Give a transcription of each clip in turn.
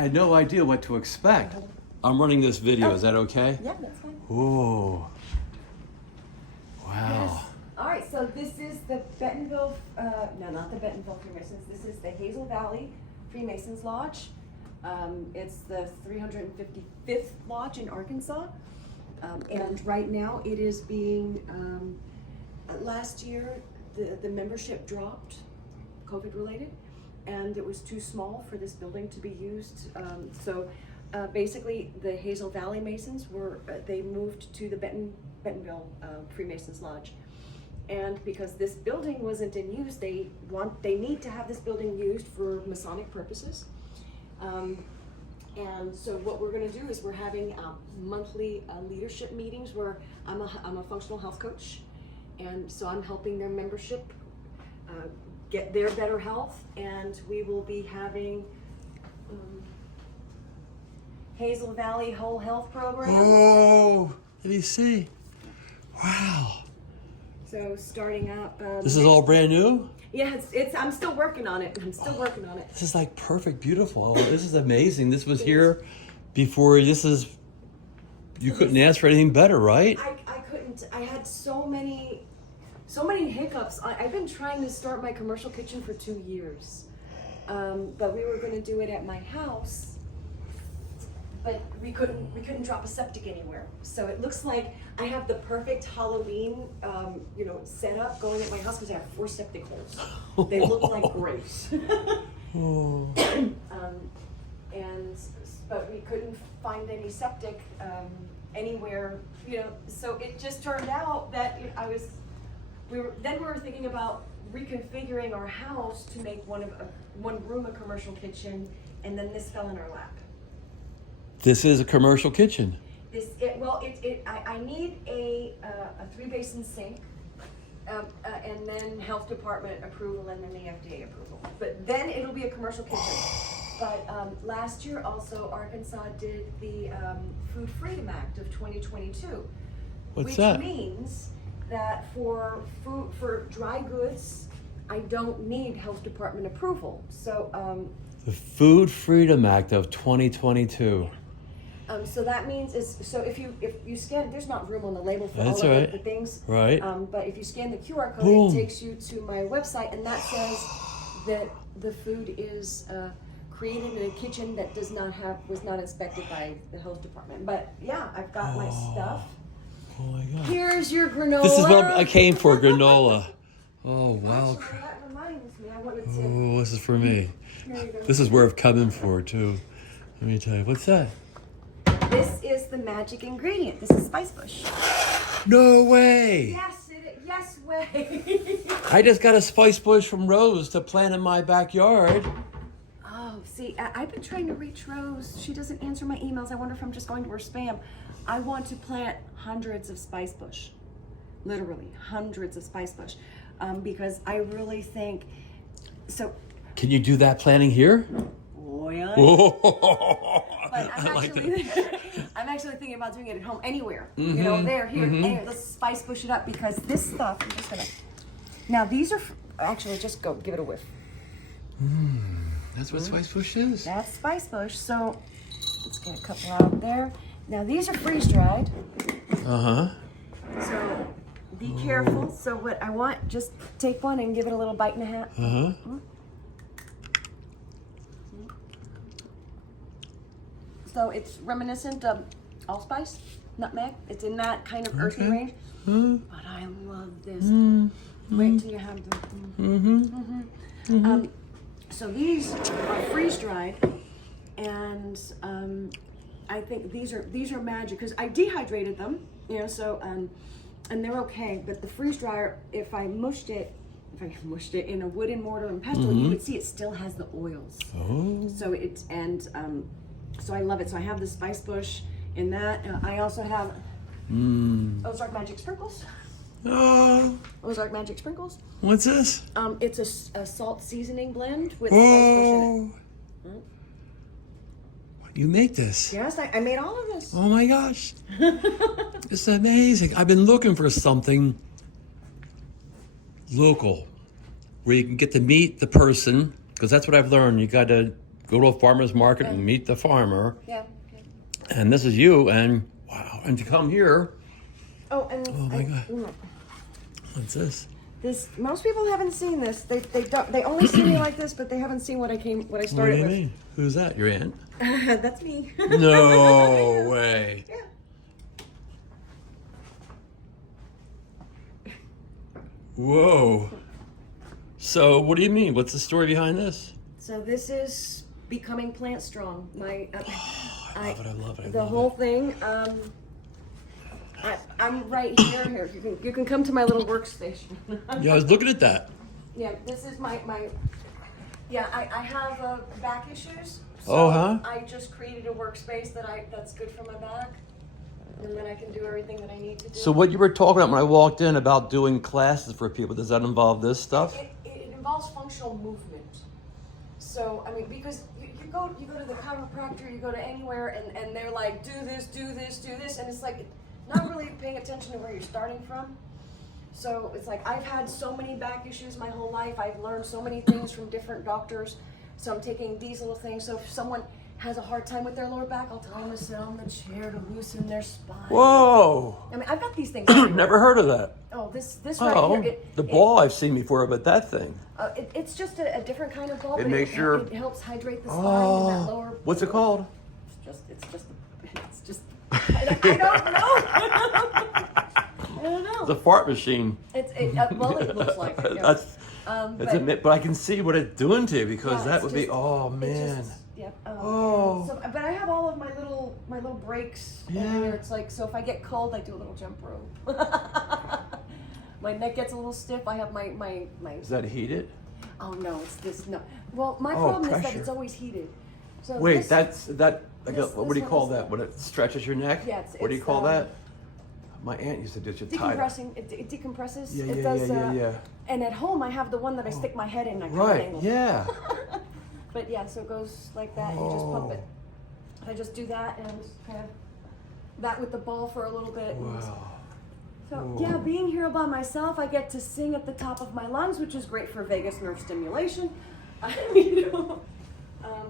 I had no idea what to expect. I'm running this video. Is that okay? Yeah, that's fine. Ooh. Wow. Yes. All right, so this is the Bentonville, no, not the Bentonville Freemasons. This is the Hazel Valley Freemasons Lodge. It's the 355th lodge in Arkansas. And right now it is being, last year the membership dropped, COVID related, and it was too small for this building to be used. Basically the Hazel Valley Masons they moved to the Bentonville Freemasons Lodge. And because this building wasn't in use, they need to have this building used for Masonic purposes. And so what we're going to do is we're having monthly leadership meetings where I'm a functional health coach, and so I'm helping their membership get their better health, and we will be having Hazel Valley Whole Health Program. Oh, let me see. Wow. So starting up. This is all brand new? Yeah, it's. I'm still working on it. Working on it. This is like perfect, beautiful. Oh, this is amazing. This was here before. You couldn't ask for anything better, right? I couldn't. I had so many hiccups. I've been trying to start my commercial kitchen for 2 years, but we were going to do it at my house, but we couldn't drop a septic anywhere. So it looks like I have the perfect Halloween, setup going at my house because I have 4 septic holes. They look like grapes. But we couldn't find any septic anywhere, So it just turned out that we were thinking about reconfiguring our house to make one room a commercial kitchen, and then this fell in our lap. This is a commercial kitchen. I need a 3-basin sink, and then health department approval, and then the FDA approval. But then it'll be a commercial kitchen. But last year also Arkansas did the Food Freedom Act of 2022. What's that? Which means that for dry goods, I don't need health department approval. So the Food Freedom Act of 2022. So that means if you scan, there's not room on the label for That's all right. of the things. Right. But if you scan the QR code, Boom. It takes you to my website, and that says that the food is created in a kitchen that was not inspected by the health department. But yeah, I've got my stuff. Oh my God. Here's your granola. This is what I came for, granola. Oh wow. Actually, that reminds me, I wanted to. Oh, this is for me. Here you go. This is where I've come in for too. Let me tell you. What's that? This is the magic ingredient. This is spice bush. No way. Yes way. I just got a spice bush from Rose to plant in my backyard. Oh, see, I've been trying to reach Rose. She doesn't answer my emails. I wonder if I'm just going to her spam. I want to plant hundreds of spice bush. Literally, hundreds of spice bush. Because I really think, so. Can you do that planting here? Oh, yeah. But I'm actually thinking about doing it at home, anywhere. There, here, anywhere. Let's spice bush it up because this stuff, I'm just gonna. Now these are, actually just go, give it a whiff. That's what spice bush is? That's spice bush, so let's get a couple out there. Now these are freeze dried. Uh-huh. So be careful. So what I want, just take one and give it a little bite and a half. Uh-huh. So it's reminiscent of allspice, nutmeg. It's in that kind of earthy range. But I love this. Wait till you have the. So these are freeze dried, and I think these are magic because I dehydrated them. So and they're okay. But the freeze dryer, if I mushed it in a wooden mortar and pestle, you would see it still has the oils. Oh. So it's so I love it. So I have the spice bush in that. I also have Ozark Magic Sprinkles. Oh. Ozark Magic Sprinkles. What's this? It's a salt seasoning blend with spice bush in it. You make this? Yes, I made all of this. Oh my gosh. It's amazing. I've been looking for something local where you can get to meet the person, because that's what I've learned. You got to go to a farmer's market and meet the farmer. Yeah. Okay. And this is you, and wow, and to come here. Oh, and Oh my God. What's this? This most people haven't seen this. They only see me like this, but they haven't seen what I started What do you with. mean? Who's that? Your aunt? That's me. No way. Yeah. Whoa. So what do you mean? What's the story behind this? So this is becoming plant strong. My I love it. the whole thing. I'm right here. Here, you can come to my little workstation. Yeah, I was looking at that. Yeah, this is my. Yeah, I have back issues. So Oh, huh? I just created a workspace that's good for my back, and then I can do everything that I need to do. So what you were talking about when I walked in about doing classes for people, does that involve this stuff? It involves functional movement. So I mean, because you go to the chiropractor, you go to anywhere, and they're like, do this, and it's like not really paying attention to where you're starting from. So it's like I've had so many back issues my whole life. I've learned so many things from different doctors. So I'm taking these little things. So if someone has a hard time with their lower back, I'll tell them to sit on the chair to loosen their spine. Whoa! I mean, I've got these things everywhere. Never heard of that. Oh, this Oh, right here. the ball I've seen before, but that thing. It's just a different kind of ball. It but makes your- it helps hydrate the spine and that lower. What's it called? It's just. I don't know. I don't know. It's a fart machine. Well, it looks like it. Yeah. That's But but I can see what it's doing to you because yeah, that it's would be. just- Oh it man. just- Yep. Oh. So, but I have all of my little breaks. Yeah. Where it's like, so if I get cold, I do a little jump rope. My neck gets a little stiff. I have my. Is that heated? Oh no, it's this no. Well, my Oh, problem is that pressure. it's always heated. So Wait, this- that's that. Like this- what do you this call one is that? When it stretches your neck? Yeah, What do you it's, call that? My aunt used to do it. decompressing. It decompresses. Yeah, it yeah, does. yeah. And at home, I have the one that I stick my head in. And I cut an Right. angle. Yeah. But yeah, so it goes like that. You just pump it. I just do that and kind of that with the ball for a little bit. and Wow. So yeah, being here by myself, I get to sing at the top of my lungs, which is great for vagus nerve stimulation. You know,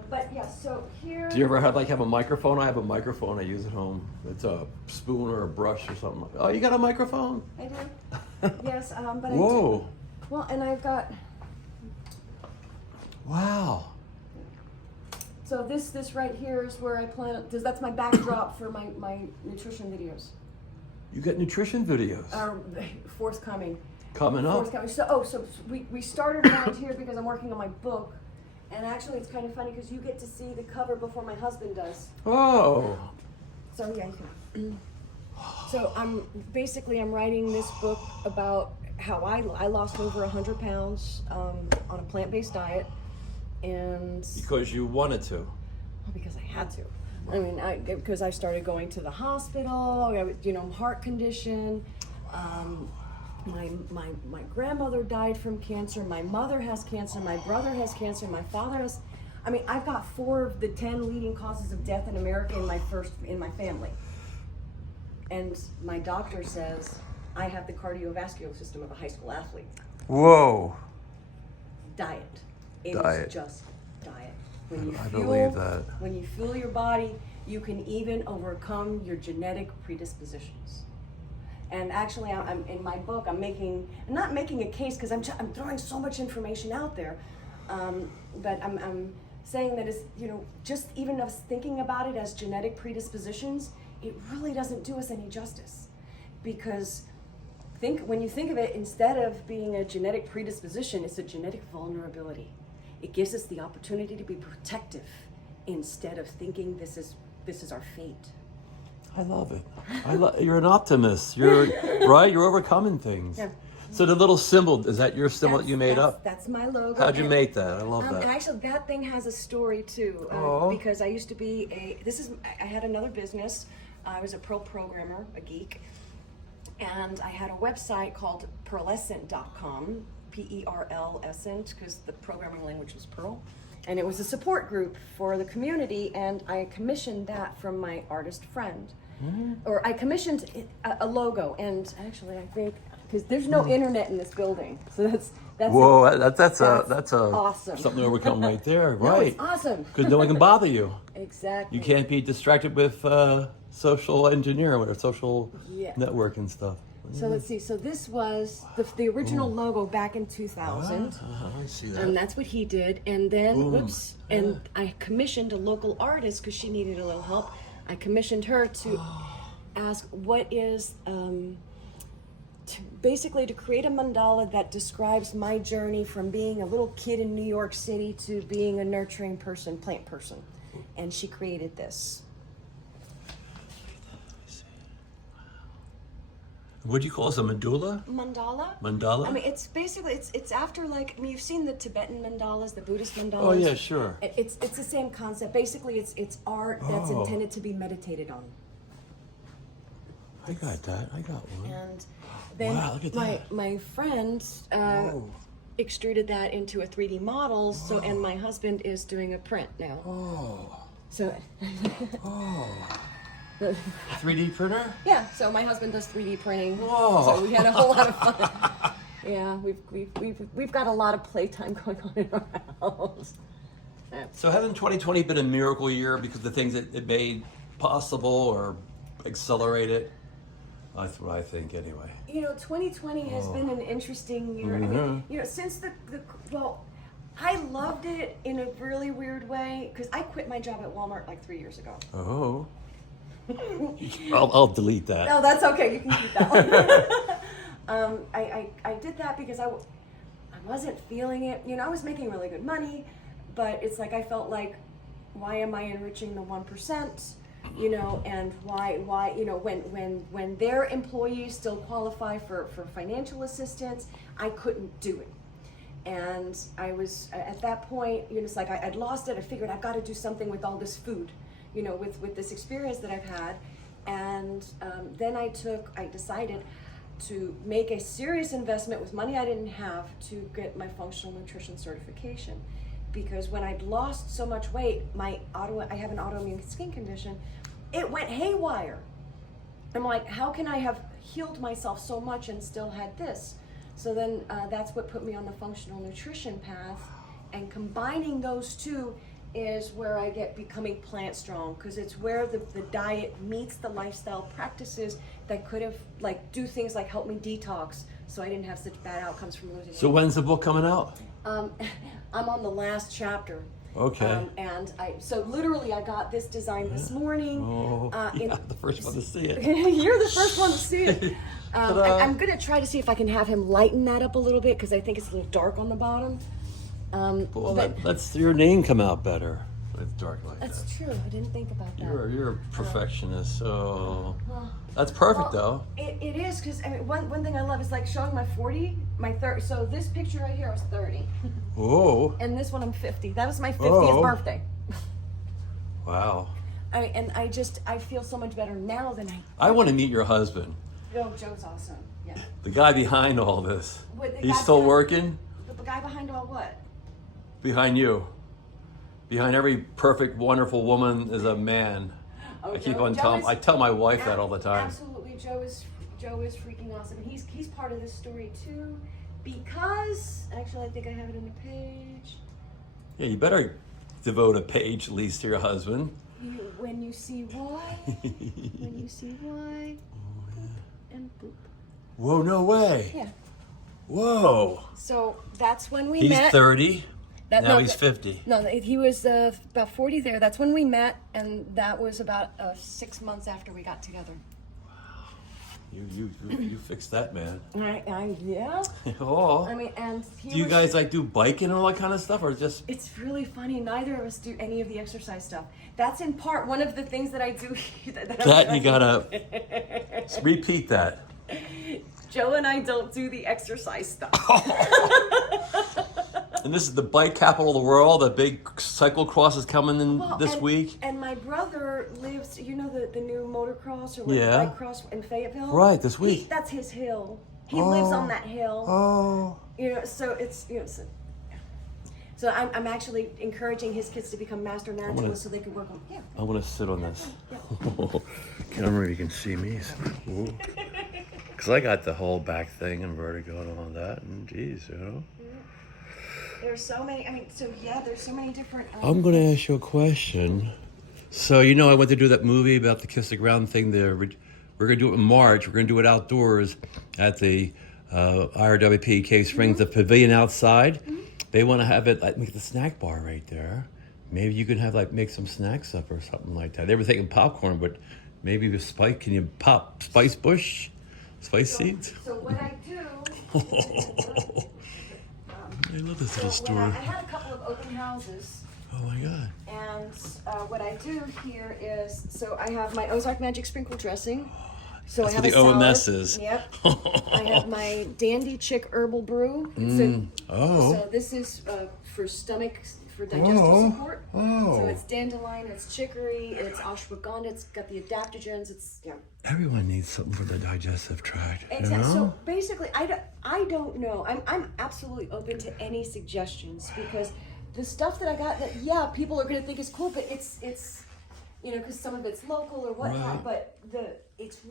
but yeah, so here. Do you ever have a microphone? I have a microphone I use at home. It's a spoon or a brush or something. Oh, you got a microphone? I do. Yes, but Whoa. well, and I've got. Wow. So this right here is where I plan. That's my backdrop for my nutrition videos. You got nutrition videos Forthcoming. coming up. Forthcoming. So we started around here because I'm working on my book, and actually it's kind of funny because you get to see the cover before my husband does. Oh. So yeah, you can. So I'm writing this book about how I lost over 100 pounds on a plant-based diet, and Because you wanted to. because I had to. I mean, because I started going to the hospital. Heart condition. My grandmother died from cancer. My mother has cancer. My brother has cancer. My father has. I mean, I've got 4 of the 10 leading causes of death in America in my family. And my doctor says I have the cardiovascular system of a high school athlete. Whoa. Diet. It Diet. is just diet. When you I fuel, believe that. When you fuel your body, you can even overcome your genetic predispositions. And actually, I'm in my book. I'm not making a case because I'm throwing so much information out there, but I'm saying that it's just even us thinking about it as genetic predispositions, it really doesn't do us any justice, because when you think of it, instead of being a genetic predisposition, it's a genetic vulnerability. It gives us the opportunity to be protective instead of thinking this is our fate. I love it. You're an optimist. You're right. You're overcoming things. Yeah. So the little symbol, is that your symbol that you made up? That's my logo. How'd you make that? I love that. Actually, that thing has a story too, Aw. because I used to be I had another business. I was a programmer, a geek, and I had a website called pearlescent.com, P-E-R-L-escent, because the programming language was Perl. And it was a support group for the community, and I commissioned that from my artist friend. Or I commissioned a logo, and actually I think, because there's no internet in this building, so That's Whoa, that's awesome. something to overcome right there, No, right? it's awesome. Because no one can bother you. Exactly. You can't be distracted with social engineer or social Yeah. network and stuff. So let's see. So this was the original logo back in 2000. I see that. And that's what he did. And then, whoops, and I commissioned a local artist because she needed a little help. I commissioned her to ask what is, basically to create a mandala that describes my journey from being a little kid in New York City to being a nurturing person, plant person. And she created this. What do you call this? A medulla? Mandala? Mandala? I mean, it's basically, it's after like, I mean, you've seen the Tibetan mandalas, the Buddhist mandalas. Oh yeah, sure. It's the same concept. Basically, it's art that's intended to be meditated on. I got that. I got one. And then Wow, look at my friend extruded that into a 3D model. So, and my husband is doing a print now. Oh. So. 3D printer? Yeah, so my husband does 3D printing. Whoa. So we had a whole lot of fun. Yeah, we've got a lot of playtime going on in our house. So hasn't 2020 been a miracle year because of the things that it made possible or accelerated? That's what I think anyway. You know, 2020 has been an interesting year. I mean, you know, since well, I loved it in a really weird way because I quit my job at Walmart like 3 years ago. Oh. I'll delete that. No, that's okay. You can keep that one. I did that because I wasn't feeling it. You know, I was making really good money, but it's like I felt like, why am I enriching the 1%? You know, and why you know, when their employees still qualify for financial assistance, I couldn't do it. And I was at that point, you know, it's like I'd lost it. I figured I've got to do something with all this food, you know, with this experience that I've had. And then I decided to make a serious investment with money I didn't have to get my functional nutrition certification. Because when I'd lost so much weight, I have an autoimmune skin condition, it went haywire. I'm like, how can I have healed myself so much and still had this? So then that's what put me on the functional nutrition path. And combining those two is where I get becoming plant strong, because it's where the diet meets the lifestyle practices that could have do things like help me detox so I didn't have such bad outcomes from losing weight. So when's the book coming out? I'm on the last chapter. Okay. And so literally I got this design this morning. The first one to see it. You're the first one to see it. I'm gonna try to see if I can have him lighten that up a little bit because I think it's a little dark on the bottom. Well, let's your name come out better with dark like that. That's true. I didn't think about that. You're a perfectionist, so that's perfect though. It is, because I mean, one thing I love is like showing my 40, my 30. So this picture right here, I was 30. Whoa. And this one I'm 50. That was my 50th birthday. Wow. I mean, and I feel so much better now than I want to meet your husband. Oh, Joe's awesome. Yeah. The guy behind all this. What, the He's guy still behind- working? The guy behind all what? Behind you. Behind every perfect, wonderful woman is a man. Oh, I keep Joe on telling. is- I tell my wife that all the time. Absolutely, Joe is freaking awesome. He's part of this story too, because actually I think I have it in the page. Yeah, you better devote a page at least to your husband. When you see why, when you see why, boop, and boop. Whoa, no way. Yeah. Whoa. So that's when we He's met. 30. Now he's 50. No, he was about 40 there. That's when we met, and that was about 6 months after we got together. You fixed that, man. Yeah. Oh. I mean, and do you guys do biking and all that kind of stuff, or just? It's really funny. Neither of us do any of the exercise stuff. That's in part one of the things that I do. That you gotta repeat that. Joe and I don't do the exercise stuff. And this is the bike capital of the world. The big cyclocross is coming in this week. And my brother lives, you know, the new motocross or bike cross in Fayetteville? Right, this week. That's his hill. He lives on that hill. Oh. You know, so it's, you know, so I'm actually encouraging his kids to become master naturalists so they can work on, I want to sit on this. Camera, you can see me. Because I got the whole back thing and vertigo and all that. And geez, you know. there's so many. I mean, so yeah, there's so many different. I'm going to ask you a question. So, you know, I went to do that movie about the Kiss the Ground thing. We're going to do it in March. We're going to do it outdoors at the IRWP Cave Springs, the pavilion outside. They want to have it, like, make the snack bar right there. Maybe you can have, like, make some snacks up or something like that. They were thinking popcorn, but maybe with spice, can you pop spice bush? Spice seeds? So what I do. I love this little So store. I had a couple of open houses. Oh my God. And what I do here is, so I have my Ozark Magic Sprinkle dressing. So That's I have what the a salad. OMS is. Yep. I have my Dandy Chick Herbal Brew. So this is for stomach, for digestive support. So it's dandelion, it's chicory, it's ashwagandha, it's got the adaptogens, it's, yeah. Everyone needs something for the digestive tract. Exactly. You know? So basically, I don't know. I'm absolutely open to any suggestions because the stuff that I got that, yeah, people are going to think is cool, but it's you know, because some of it's local or whatnot, but it's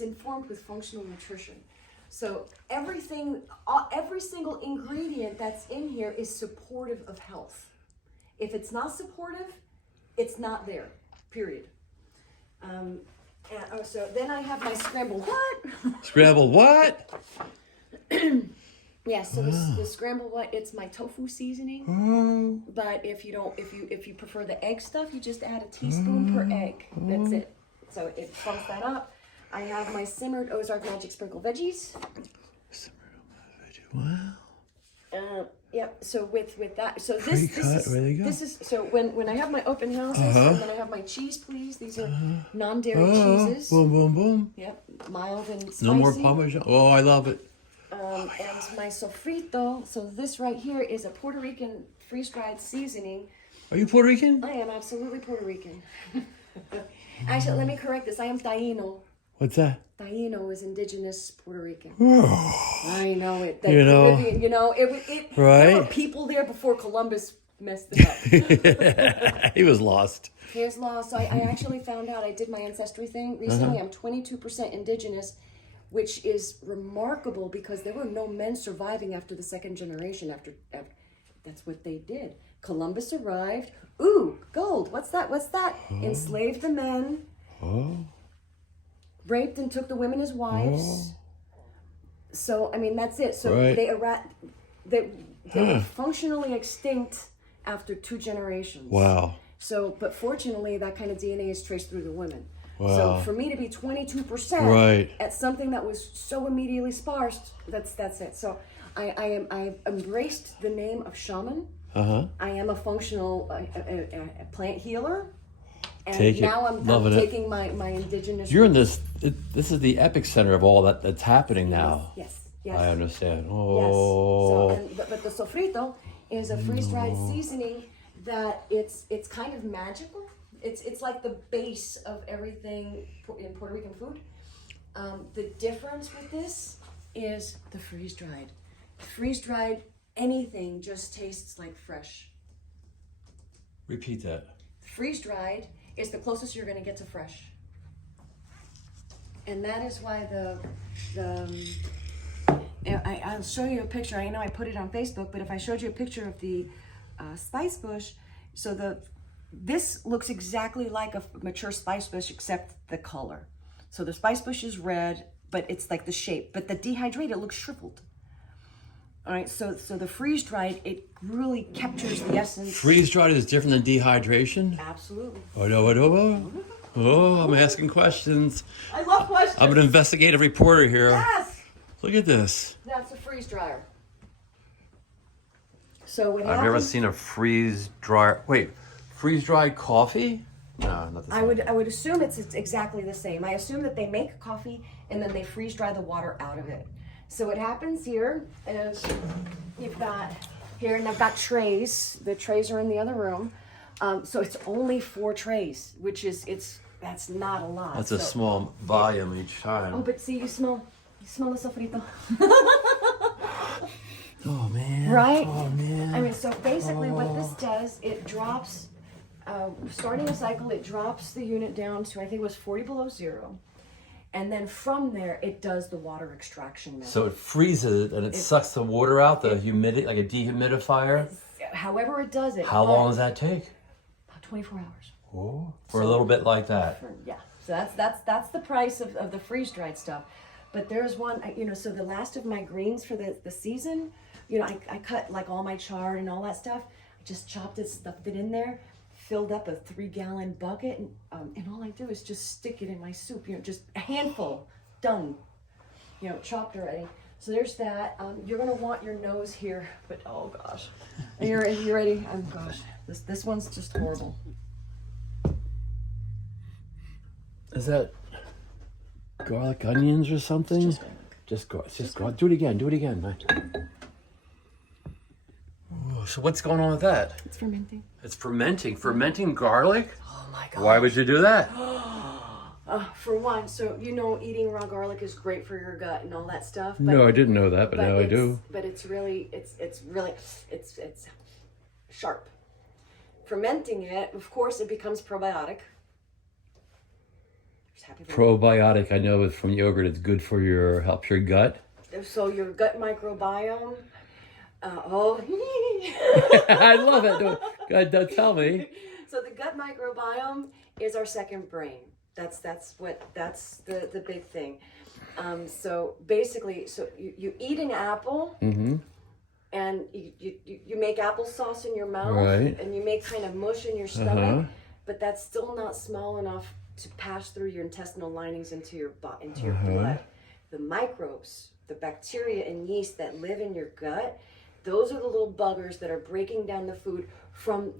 informed with functional nutrition. So every single ingredient that's in here is supportive of health. If it's not supportive, it's not there, period. So then I have my scrambled what? Scrambled what? Yeah, so the scrambled what? It's my tofu seasoning. But if you prefer the egg stuff, you just add a teaspoon per egg. That's it. So it bumps that up. I have my simmered Ozark Magic Sprinkle veggies. Wow. Yep. So with that, so this is so when I have my open houses, and then I have my cheese, please. These are non-dairy cheeses. Boom, boom, boom. Yep, mild and spicy. No more Parmesan. Oh, I love it. And my sofrito. So this right here is a Puerto Rican freeze-dried seasoning. Are you Puerto Rican? I am absolutely Puerto Rican. Actually, let me correct this. I am Taino. What's that? Taino is indigenous Puerto Rican. Oh. I know it. The You know. Caribbean, you know, Right? There were people there before Columbus messed it up. He was lost. He was lost. So I actually found out. I did my ancestry thing recently. I'm 22% indigenous, which is remarkable because there were no men surviving after the second generation. After that's what they did. Columbus arrived. Ooh, gold. What's that? What's that? Enslaved the men. Raped and took the women as wives. So I mean that's it. So they were functionally extinct after 2 generations. Wow. So, but fortunately, that kind of DNA is traced through the women. Wow. So for me to be 22% at something that was so immediately sparse, that's it. So I've embraced the name of shaman. I am a functional plant healer. And now I'm taking my indigenous. You're in this. This is the epicenter of all that's happening now. Yes. I understand. Oh. Yes. So, but the sofrito is a freeze-dried seasoning that it's kind of magical. It's like the base of everything in Puerto Rican food. The difference with this is the freeze-dried. Freeze-dried, anything just tastes like fresh. Repeat that. Freeze-dried is the closest you're going to get to fresh. And that is why I'll show you a picture. I know I put it on Facebook, but if I showed you a picture of the spice bush, so this looks exactly like a mature spice bush except the color. So the spice bush is red, but it's like the shape. But the dehydrated looks shriveled. All right, so the freeze-dried, it really captures the essence. Freeze-dried is different than dehydration? Absolutely. Oh, I'm asking questions. I love questions. I'm an investigative reporter here. Yes. Look at this. That's a freeze dryer. So what I've never seen a freeze-dried coffee? No, not the same. I would assume it's exactly the same. I assume that they make coffee and then they freeze dry the water out of it. So what happens here is you've got here, and I've got trays. The trays are in the other room. So it's only 4 trays, which is that's not a lot. That's a small volume each time. Oh, but see, you smell the sofrito. Oh man. Right? Oh man. I mean, so basically what this does, it drops, starting a cycle, it drops the unit down to, I think it was 40 below zero. And then from there, it does the water extraction method. So it freezes it and it sucks the water out, the humidity, like a dehumidifier. However it does it. How long does that take? About 24 hours. Oh, for a little bit like that. Yeah. So that's the price of the freeze-dried stuff. But there's one, so the last of my greens for the season, I cut like all my chard and all that stuff. I just chopped it, stuffed it in there, filled up a 3-gallon bucket, and all I do is just stick it in my soup. Just a handful, done. Chopped already. So there's that. You're gonna want your nose here, but oh gosh, are you ready? Oh gosh, this one's just horrible. Is that garlic onions or something? Just garlic. Do it again. Oh, so what's going on with that? It's fermenting. It's fermenting. Fermenting garlic? Oh my god. Why would you do that? For one, so eating raw garlic is great for your gut and all that stuff. But, No, I didn't know that, but now I do. But it's really sharp. Fermenting it, of course, it becomes probiotic. Probiotic, I know, is from yogurt. It's good for helps your gut. So your gut microbiome. I love it. Don't tell me. So the gut microbiome is our second brain. That's the big thing. So basically, you eat an apple, and you make applesauce in your mouth, right, and you make kind of mush in your stomach, but that's still not small enough to pass through your intestinal linings into your blood. The microbes, the bacteria and yeast that live in your gut, those are the little buggers that are breaking down the food from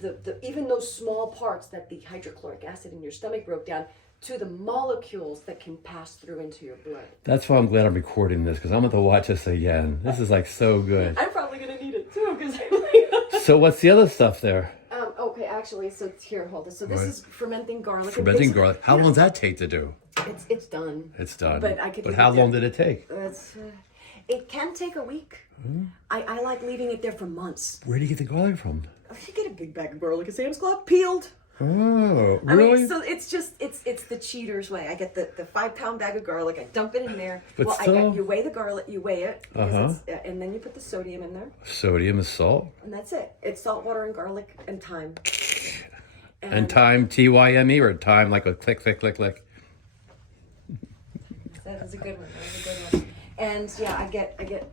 even those small parts that the hydrochloric acid in your stomach broke down to the molecules that can pass through into your blood. That's why I'm glad I'm recording this, because I'm going to watch this again. This is like so good. I'm probably going to need it too, because So what's the other stuff there? Okay, actually, so here, hold this. So this is fermenting garlic. Fermenting garlic. How long does that take to do? It's done. It's done. But how long did it take? It can take a week. I like leaving it there for months. Where do you get the garlic from? You get a big bag of garlic at Sam's Club, peeled. Oh, really? I mean, so it's the cheater's way. I get the 5-pound bag of garlic, I dump it in there. But still... you weigh the garlic, you weigh it, and then you put the sodium in there. Sodium is salt. And that's it. It's salt, water, and garlic, and thyme. And thyme, T-Y-M-E, or thyme like a click, click, click, click? That was a good one. And yeah,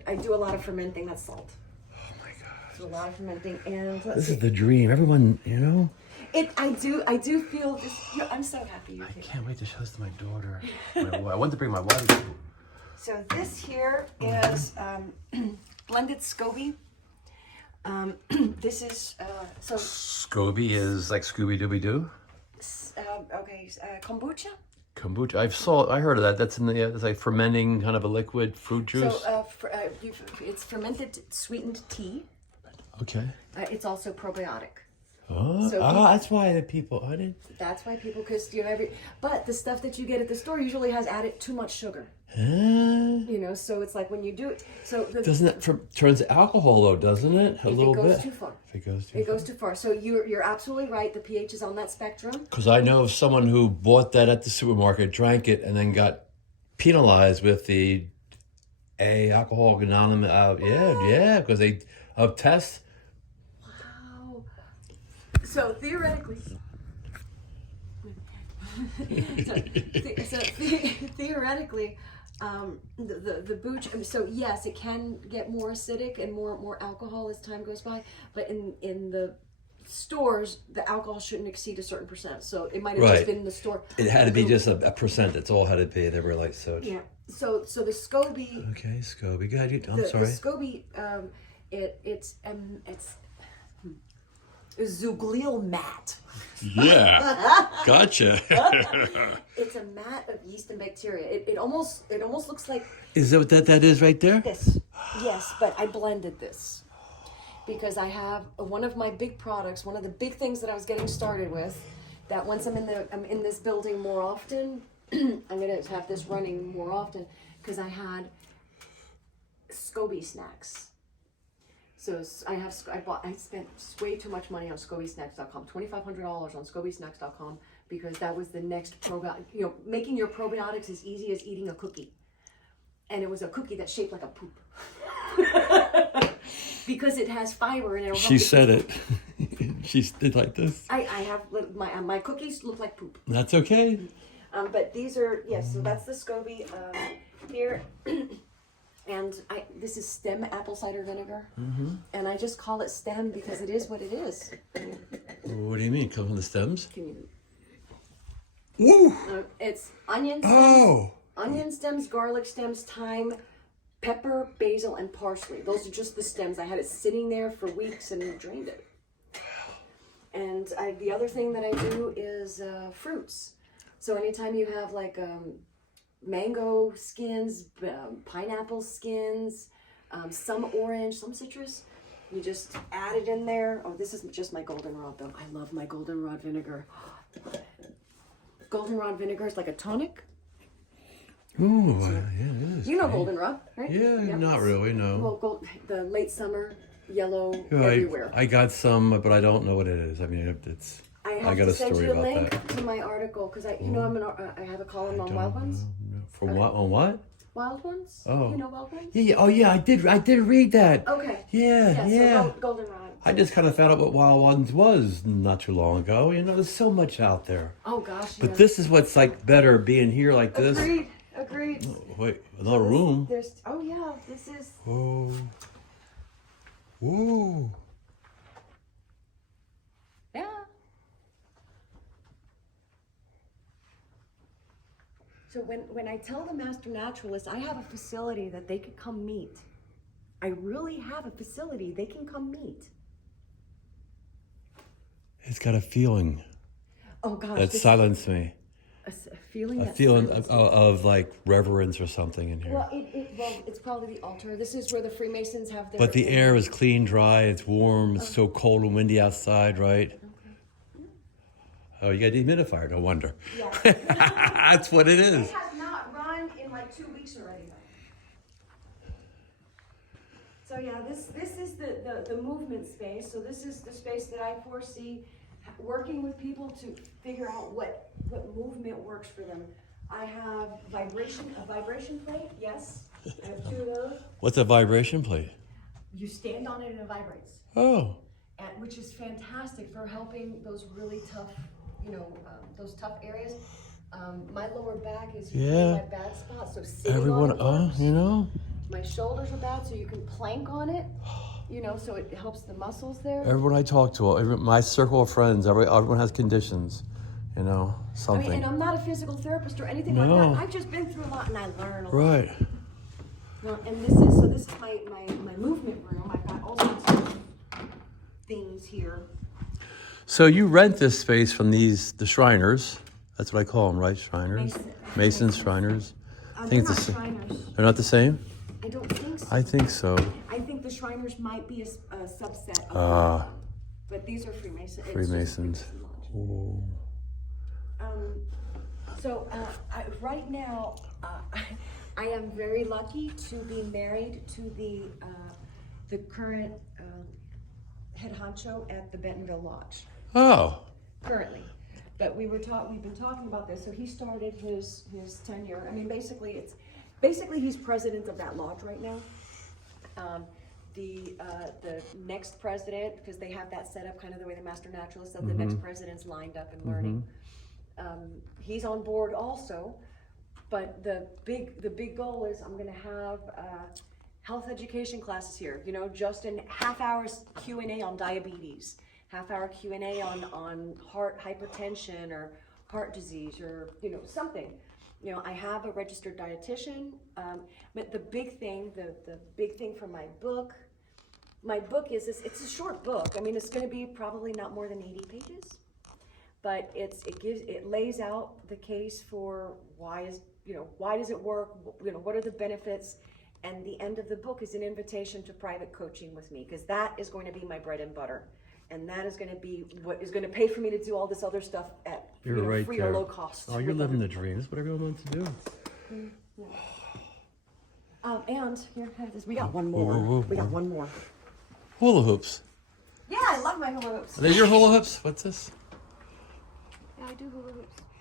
I do a lot of fermenting. That's salt. Oh my God. So a lot of fermenting, and this is the dream. Everyone, I do feel this. I'm so happy you're here. I can't wait to show this to my daughter. I want to bring my wife. So this here is blended SCOBY. This is so. SCOBY is like Scooby-Dooby-Doo? Kombucha. Kombucha. I heard of that. That's it's like fermenting kind of a liquid fruit juice. So it's fermented sweetened tea. Okay. It's also probiotic. Oh, that's why people. I didn't. That's why people, because but the stuff that you get at the store usually has added too much sugar. So it's like when you do it. So doesn't it turns to alcohol though? Doesn't it? If it goes too far. If it goes too far. So you're absolutely right. The pH is on that spectrum. Because I know of someone who bought that at the supermarket, drank it, and then got penalized with the Alcohol Anonymous. Because they test. Wow. So theoretically. Theoretically, the booch. So yes, it can get more acidic and more alcohol as time goes by. But in the stores, the alcohol shouldn't exceed a certain percent. So it might have just been in the store. It had to be just a percent. That's all had to be. They were like so. Yeah. So the SCOBY. Okay, SCOBY. Go ahead. I'm sorry. The SCOBY. It's Zugliel mat. Yeah, gotcha. It's a mat of yeast and bacteria. It almost looks like. Is that what that is right there? This, yes, but I blended this because I have one of my big products, one of the big things that I was getting started with. That once I'm in this building more often, I'm gonna have this running more often because I had SCOBY snacks. So I spent way too much money on SCOBYSnacks.com, $2,500 on SCOBYSnacks.com because that was the next probiotic. You know, making your probiotics as easy as eating a cookie. And it was a cookie that's shaped like a poop. Because it has fiber and it'll help She you- said it. She did like this. I have my cookies look like poop. That's okay. But these are, yes, so that's the SCOBY here. And this is stem apple cider vinegar. And I just call it stem because it is what it is. What do you mean? Come from the stems? Can you? Woo! It's onion stems, Oh! onion stems, garlic stems, thyme, pepper, basil, and parsley. Those are just the stems. I had it sitting there for weeks and drained it. And the other thing that I do is fruits. So anytime you have like mango skins, pineapple skins, some orange, some citrus, you just add it in there. Oh, this is just my goldenrod though. I love my goldenrod vinegar. Goldenrod vinegar is like a tonic. Ooh, yeah, it is. You know great. goldenrod, right? Yeah, Yep. not really, no. Well, the late summer, yellow, Yeah, everywhere. I got some, but I don't know what it is. I mean, it's. I have got to a send story you a about link that. to my article because I have a column on wild ones. From what? On what? Wild ones? Oh. You know wild ones? Yeah, yeah. Oh, yeah. I did read that. Okay. Yeah, yeah. So goldenrod. I just kind of found out what Wild Ones was not too long ago. You know, there's so much out there. Oh gosh. But this is what's like better being here like this. Agreed. Wait, another room. Oh yeah, this is. Whoa. Whoa. Yeah. So when I tell the master naturalist I have a facility that they could come meet, I really have a facility they can come meet. It's got a feeling Oh gosh. that silenced me. A feeling. A that feeling silenced me. of like reverence or something in here. Well, it's probably the altar. This is where the Freemasons have their. But the air is clean, dry, it's warm, it's so cold and windy outside, right? Oh, you got a dehumidifier, no wonder. Yeah. That's what it It is. has not run in like 2 weeks already. So yeah, this is the movement space. So this is the space that I foresee working with people to figure out what movement works for them. I have a vibration plate, yes. I have 2 of those. What's a vibration plate? You stand on it and it vibrates. Oh, Which is fantastic for helping those really tough, those tough areas. My lower back is usually my bad spot, so sitting on it works. My shoulders are bad, so you can plank on it, so it helps the muscles there. everyone I talk to, my circle of friends, everyone has conditions, something. And I'm not a physical therapist or anything No. like that. I've just been through a lot and I learn a lot. Right. Well, and this is my movement room. I've got all sorts of things here. So you rent this space from the Shriners. That's what I call them, right? Shriners? Masons, Shriners. I They're think not it's the Shriners. They're not the same? I don't think so. I think so. I think the Shriners might be a subset of Ah, but these are Freemasons. It's just Freemasons. Freemason Lodge. So right now, I am very lucky to be married to the current head honcho at the Bentonville Lodge. Oh, Currently, but we've been talking about this. So he started his tenure. I mean, basically he's president of that lodge right now. The next president, because they have that set up kind of the way the master naturalist said, the next president's lined up and learning. He's on board also, but the big goal is I'm going to have health education classes here. Just in half hours Q&A on diabetes, half-hour Q&A on heart hypertension or heart disease or something. I have a registered dietitian, but the big thing for my book is this. It's a short book. I mean, it's going to be probably not more than 80 pages, but it lays out the case for why does it work? What are the benefits? And the end of the book is an invitation to private coaching with me, because that is going to be my bread and butter. And that is going to be what is going to pay for me to do all this other stuff at right free there. or low cost. Oh, you're living the dream. That's what everyone wants to do. And here, have this. We got one more. whoa, We got one more. Hula hoops. Yeah, I love my hula hoops. Are they your hula hoops? What's this? Yeah, I do hula hoops.